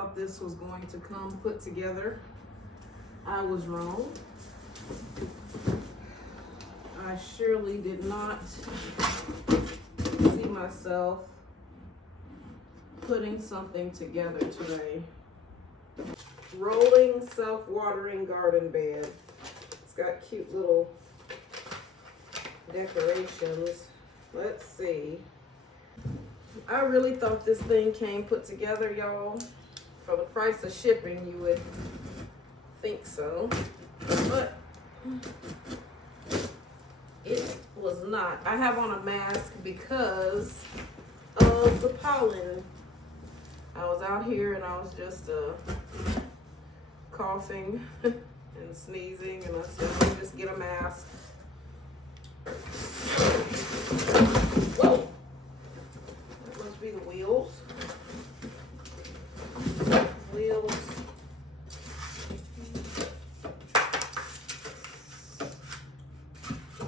thought this was going to come put together. I was wrong. I surely did not see myself putting something together today. Rolling self-watering garden bed. It's got cute little decorations. Let's see. I really thought this thing came put together, y'all. For the price of shipping, you would think so. But it was not. I have on a mask because of the pollen. I was out here and I was just coughing and sneezing, and I said, let me just get a mask. Whoa! That must be the wheels. Wheels.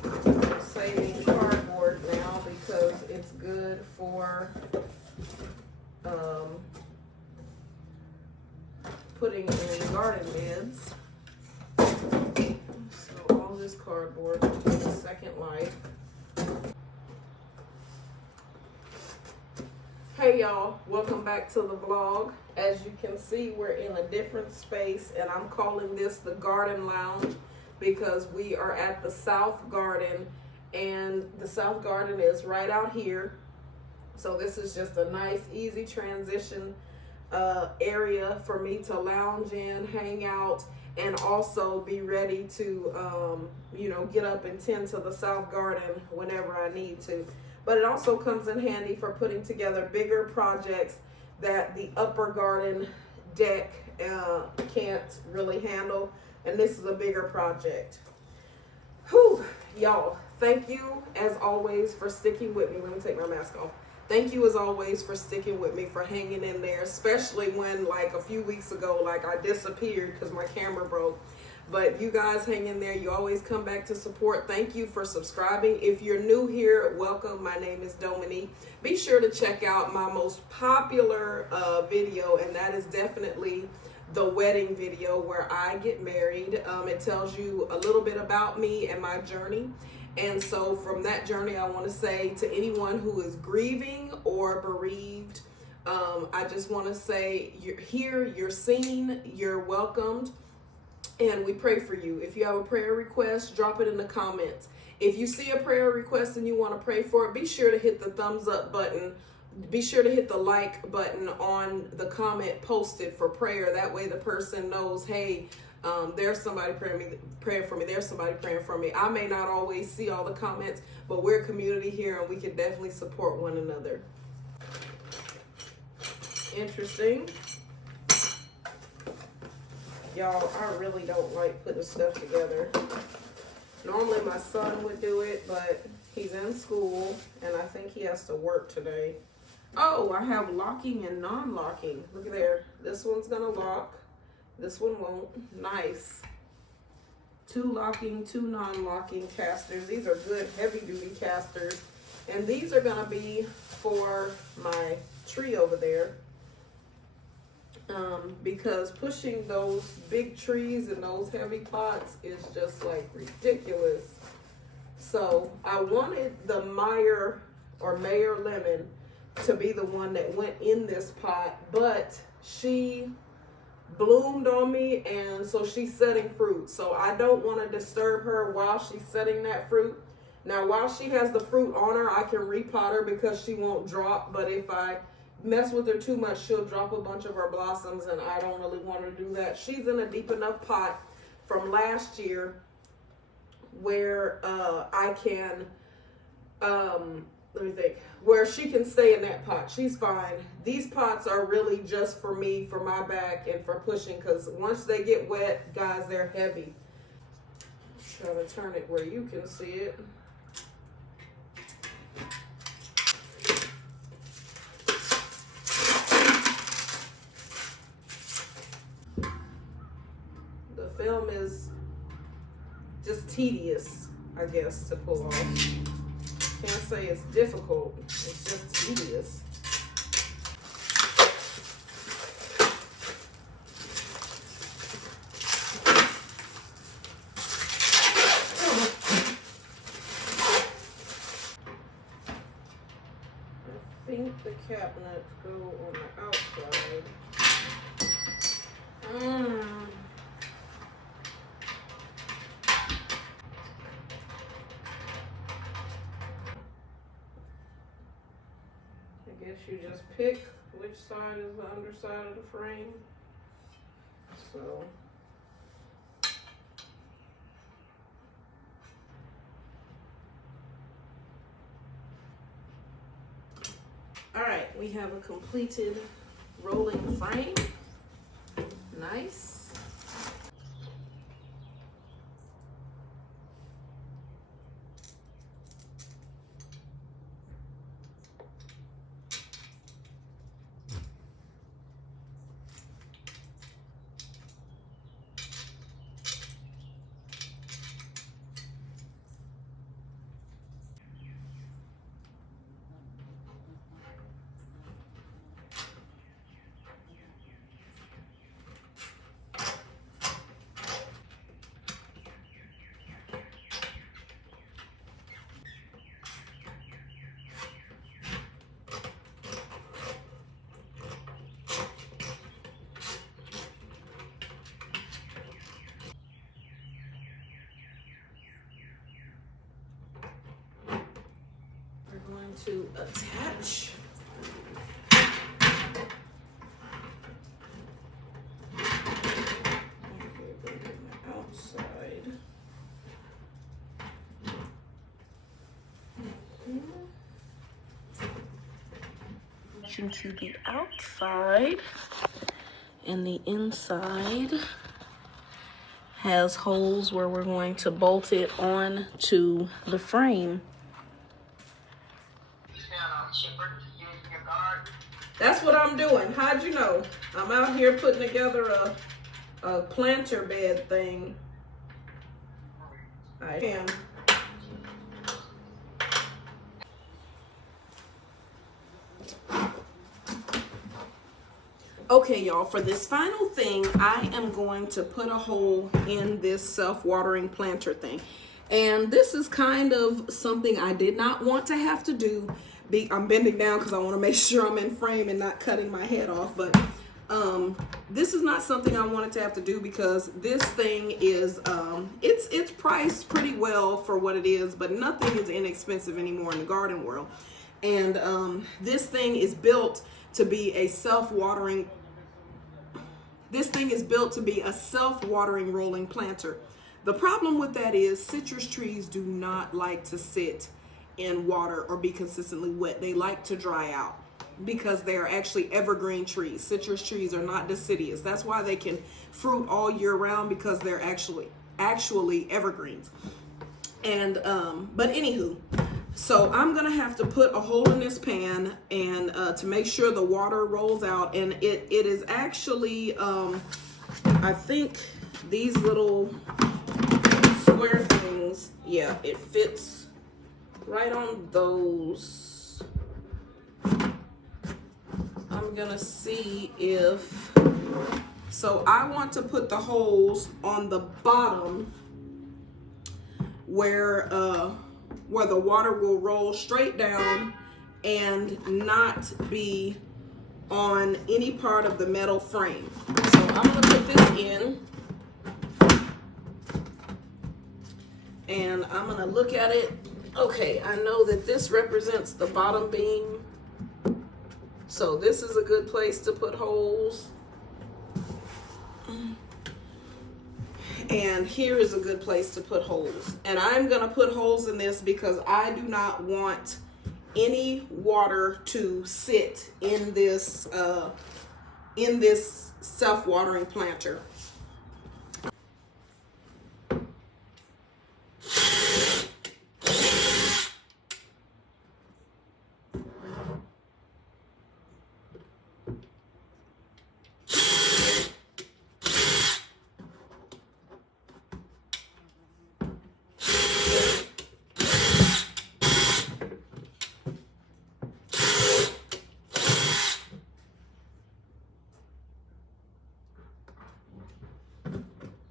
I'm saving cardboard now because it's good for putting in garden beds. So all this cardboard has a second life. Hey y'all, welcome back to the vlog. As you can see, we're in a different space, and I'm calling this the Garden Lounge because we are at the South Garden, and the South Garden is right out here. So this is just a nice, easy transition area for me to lounge in, hang out, and also be ready to, get up and tend to the South Garden whenever I need to. But it also comes in handy for putting together bigger projects that the upper garden deck can't really handle. And this is a bigger project. Whew, y'all, thank you as always for sticking with me. Let me take my mask off. Thank you as always for sticking with me, for hanging in there, especially when like a few weeks ago, like I disappeared because my camera broke. But you guys hang in there. You always come back to support. Thank you for subscribing. If you're new here, welcome. My name is Dominique. Be sure to check out my most popular video, and that is definitely the wedding video where I get married. It tells you a little bit about me and my journey. And so from that journey, I want to say to anyone who is grieving or bereaved, I just want to say you're here, you're seen, you're welcomed, and we pray for you. If you have a prayer request, drop it in the comments. If you see a prayer request and you want to pray for it, be sure to hit the thumbs up button. Be sure to hit the like button on the comment posted for prayer. That way the person knows, hey, there's somebody praying for me. There's somebody praying for me. I may not always see all the comments, but we're a community here and we can definitely support one another. Interesting. Y'all, I really don't like putting stuff together. Normally my son would do it, but he's in school and I think he has to work today. Oh, I have locking and non-locking. Look at there. This one's gonna lock. This one won't. Nice. 2 locking, 2 non-locking casters. These are good heavy-duty casters. And these are gonna be for my tree over there. Because pushing those big trees and those heavy pots is just like ridiculous. So I wanted the Meyer lemon to be the one that went in this pot, but she bloomed on me, and so she's setting fruit. So I don't want to disturb her while she's setting that fruit. Now, while she has the fruit on her, I can repot her because she won't drop, but if I mess with her too much, she'll drop a bunch of her blossoms, and I don't really want her to do that. She's in a deep enough pot from last year where I can, let me think, where she can stay in that pot. She's fine. These pots are really just for me, for my back, and for pushing, because once they get wet, guys, they're heavy. Try to turn it where you can see it. The film is just tedious, I guess, to pull off. Can't say it's difficult, it's just tedious. the cabinet go on the outside. I guess you just pick which side is the underside of the frame. So all right, we have a completed rolling frame. Nice. To attach. Outside. To the outside, and the inside has holes where we're going to bolt it on to the frame. That's what I'm doing. How'd you know? I'm out here putting together a planter bed thing. I am. Okay, y'all, for this final thing, I am going to put a hole in this self-watering planter thing. And this is kind of something I did not want to have to do. I'm bending down because I want to make sure I'm in frame and not cutting my head off. But this is not something I wanted to have to do because this thing is, it's priced pretty well for what it is, but nothing is inexpensive anymore in the garden world. And this thing is built to be a self-watering rolling planter. The problem with that is citrus trees do not like to sit in water or be consistently wet. They like to dry out because they are actually evergreen trees. Citrus trees are not deciduous. That's why they can fruit all year round, because they're actually evergreens. And but anywho, so I'm gonna have to put a hole in this pan and to make sure the water rolls out. And it is actually I think these little square things, yeah, it fits right on those. I'm gonna see if, so I want to put the holes on the bottom where the water will roll straight down and not be on any part of the metal frame. So I'm gonna put this in and I'm gonna look at it. Okay, I know that this represents the bottom beam. So this is a good place to put holes. And here is a good place to put holes. And I'm gonna put holes in this because I do not want any water to sit in this self-watering planter.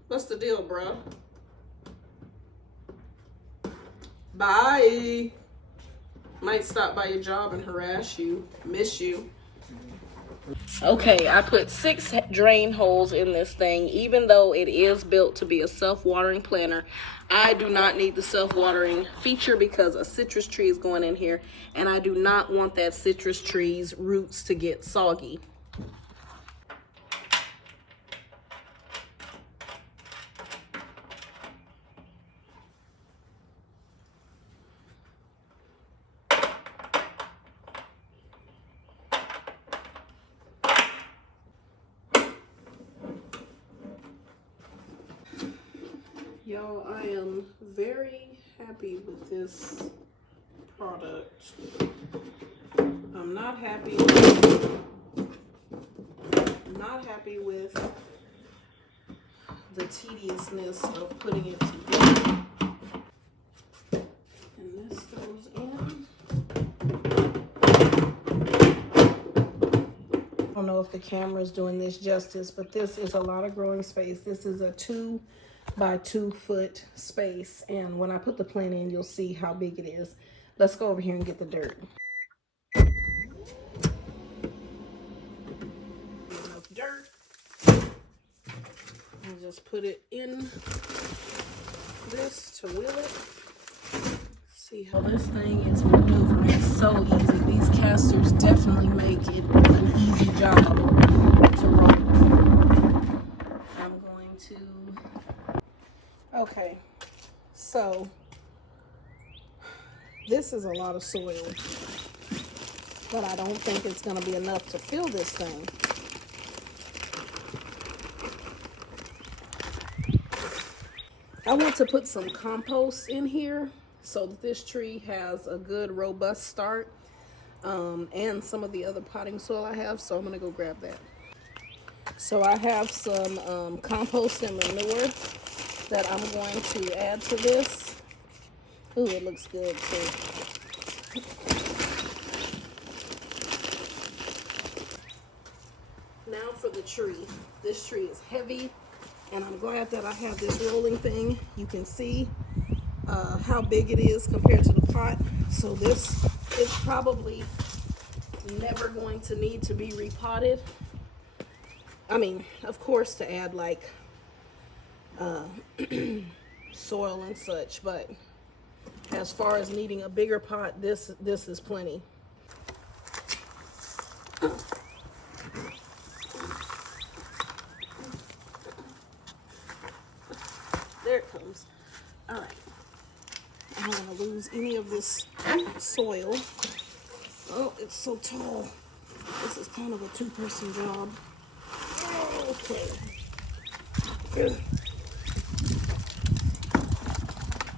What's the deal, bro? Bye. Might stop by your job and harass you, miss you. Okay, I put 6 drain holes in this thing. Even though it is built to be a self-watering planter, I do not need the self-watering feature because a citrus tree is going in here, and I do not want that citrus tree's roots to get soggy. Y'all, I am very happy with this product. I'm not happy with the tediousness of putting it together. And this goes in. I don't know if the camera is doing this justice, but this is a lot of growing space. This is a 2 by 2 foot space, and when I put the plant in, you'll see how big it is. Let's go over here and get the dirt. Enough dirt. And just put it in this to wheel it. See how this thing is maneuvering. It's so easy. These casters definitely make it an easy job to roll. I'm going to. Okay, so this is a lot of soil, but I don't think it's going to be enough to fill this thing. I want to put some compost in here so that this tree has a good robust start, and some of the other potting soil I have, so I'm going to go grab that. So I have some compost and manure that I'm going to add to this. Ooh, it looks good too. Now for the tree. This tree is heavy, and I'm glad that I have this rolling thing. You can see how big it is compared to the pot. So this is probably never going to need to be repotted. I mean, of course, to add like soil and such, but as far as needing a bigger pot, this is plenty. There it comes. All right. I don't want to lose any of this soil. Oh, it's so tall. This is kind of a 2-person job. Okay.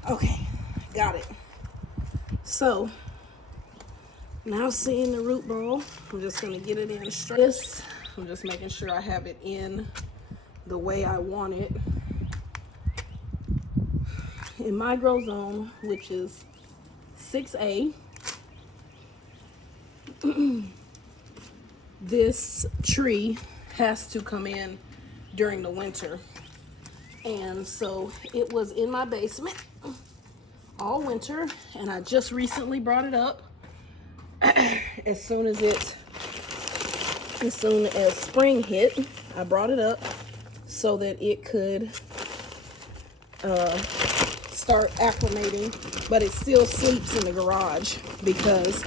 Okay, got it. So now seeing the root ball, I'm just going to get it in straight. I'm just making sure I have it in the way I want it. In my grow zone, which is 6A, this tree has to come in during the winter. And so it was in my basement all winter, and I just recently brought it up. As soon as spring hit, I brought it up so that it could start acclimating, but it still sleeps in the garage because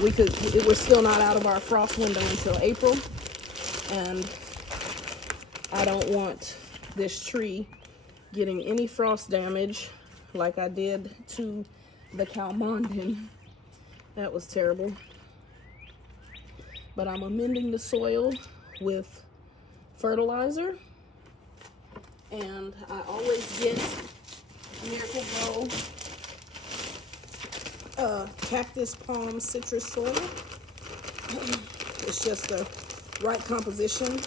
we're still not out of our frost window until April, and I don't want this tree getting any frost damage like I did to the Calmanden. That was terrible. But I'm amending the soil with fertilizer, and I always get Miracle-Gro cactus palm citrus soil. It's just the right composition.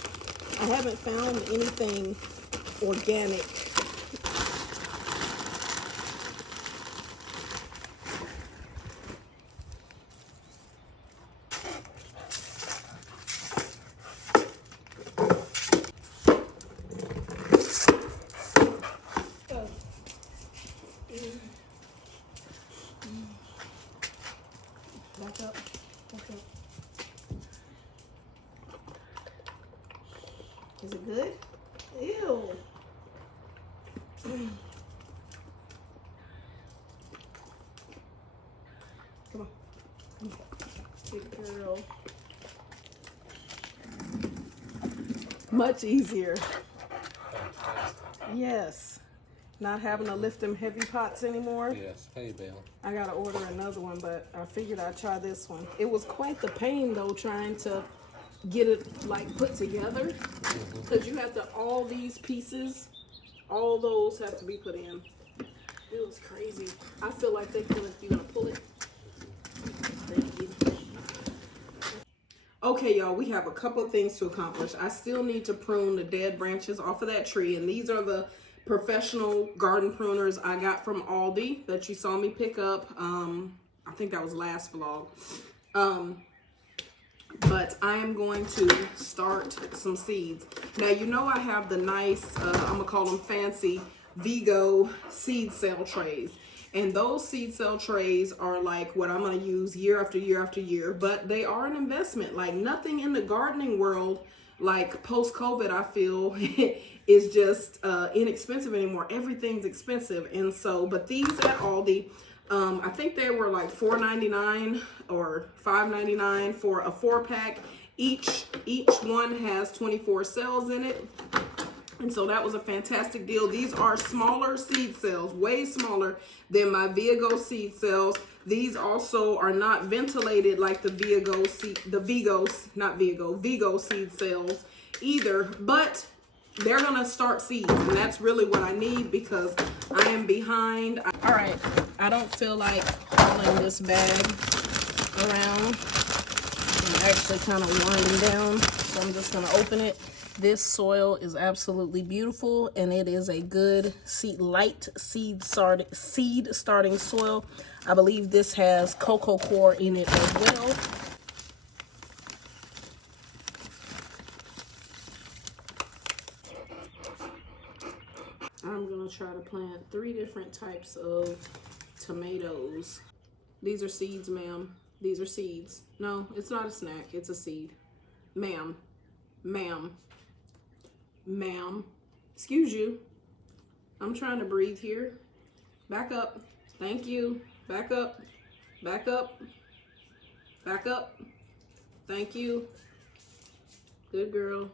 I haven't found anything organic. Is it good? Ew. Come on. Good girl. Much easier. Yes. Not having to lift them heavy pots anymore. Yes. Hey, Bill. I gotta order another one, but I figured I'd try this one. It was quite the pain though, trying to get it like put together, because you have to, all these pieces, all those have to be put in. It was crazy. I feel like they could, you gonna pull it? Thank you. Okay, y'all, we have a couple of things to accomplish. I still need to prune the dead branches off of that tree, and these are the professional garden pruners I got from Aldi that you saw me pick up. I think that was last vlog. But I am going to start some seeds. Now, you know I have the nice, I'm gonna call them fancy Vigo seed cell trays. And those seed cell trays are like what I'm gonna use year after year after year, but they are an investment. Like nothing in the gardening world, like post-COVID, I feel is just inexpensive anymore. Everything's expensive. And so, but these at Aldi, I think they were like $4.99 or $5.99 for a 4-pack. Each one has 24 cells in it. And so that was a fantastic deal. These are smaller seed cells, way smaller than my Vigo seed cells. These also are not ventilated like the Vigo seed cells either, but they're gonna start seeds, and that's really what I need because I am behind. All right, I don't feel like hauling this bag around. I'm actually kind of winding down, so I'm just gonna open it. This soil is absolutely beautiful, and it is a good light seed starting soil. I believe this has cocoa coir in it as well. I'm gonna try to plant 3 different types of tomatoes. These are seeds, ma'am. These are seeds. No, it's not a snack, it's a seed. Ma'am, ma'am. Ma'am, excuse you. I'm trying to breathe here. Back up. Thank you. Back up. Back up. Back up. Thank you. Good girl.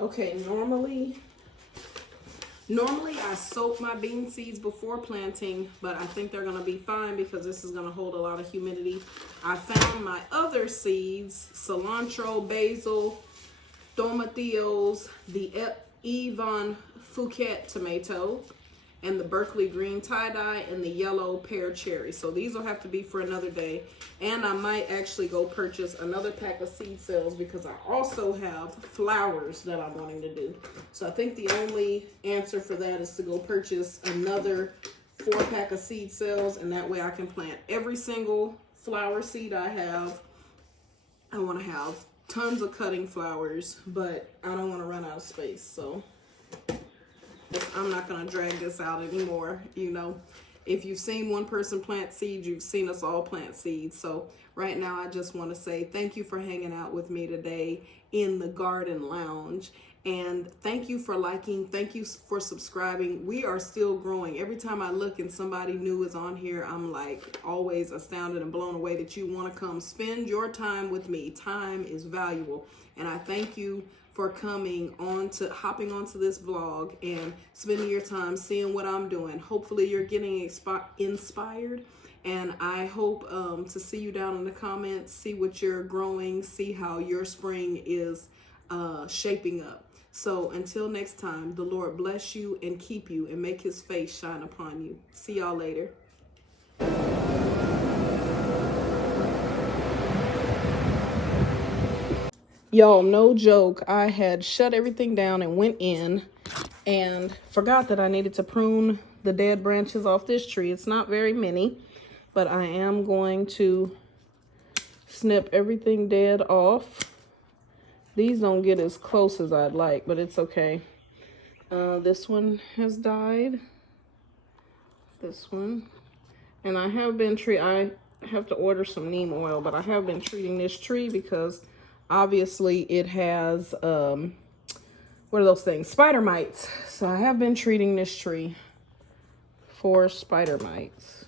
Okay, normally I soak my bean seeds before planting, but I think they're gonna be fine because this is gonna hold a lot of humidity. I found my other seeds, cilantro, basil, tomatillos, the Yvonne Fouquet tomato, and the Berkeley green tie-dye, and the yellow pear cherry. So these will have to be for another day. And I might actually go purchase another pack of seed cells because I also have flowers that I'm wanting to do. So I think the only answer for that is to go purchase another 4-pack of seed cells, and that way I can plant every single flower seed I have. I want to have tons of cutting flowers, but I don't want to run out of space. So I'm not going to drag this out anymore. You know, if you've seen one person plant seeds, you've seen us all plant seeds. So right now, I just want to say thank you for hanging out with me today in the garden lounge. And thank you for liking. Thank you for subscribing. We are still growing. Every time I look and somebody new is on here, I'm like always astounded and blown away that you want to come spend your time with me. Time is valuable. And I thank you for hopping onto this vlog and spending your time seeing what I'm doing. Hopefully you're getting inspired, and I hope to see you down in the comments, see what you're growing, see how your spring is shaping up. So until next time, the Lord bless you and keep you and make his face shine upon you. See y'all later. Y'all, no joke, I had shut everything down and went in and forgot that I needed to prune the dead branches off this tree. It's not very many, but I am going to snip everything dead off. These don't get as close as I'd like, but it's okay. This one has died. This one. And I have been have to order some neem oil, but I have been treating this tree because obviously it has, what are those things? Spider mites. So I have been treating this tree for spider mites.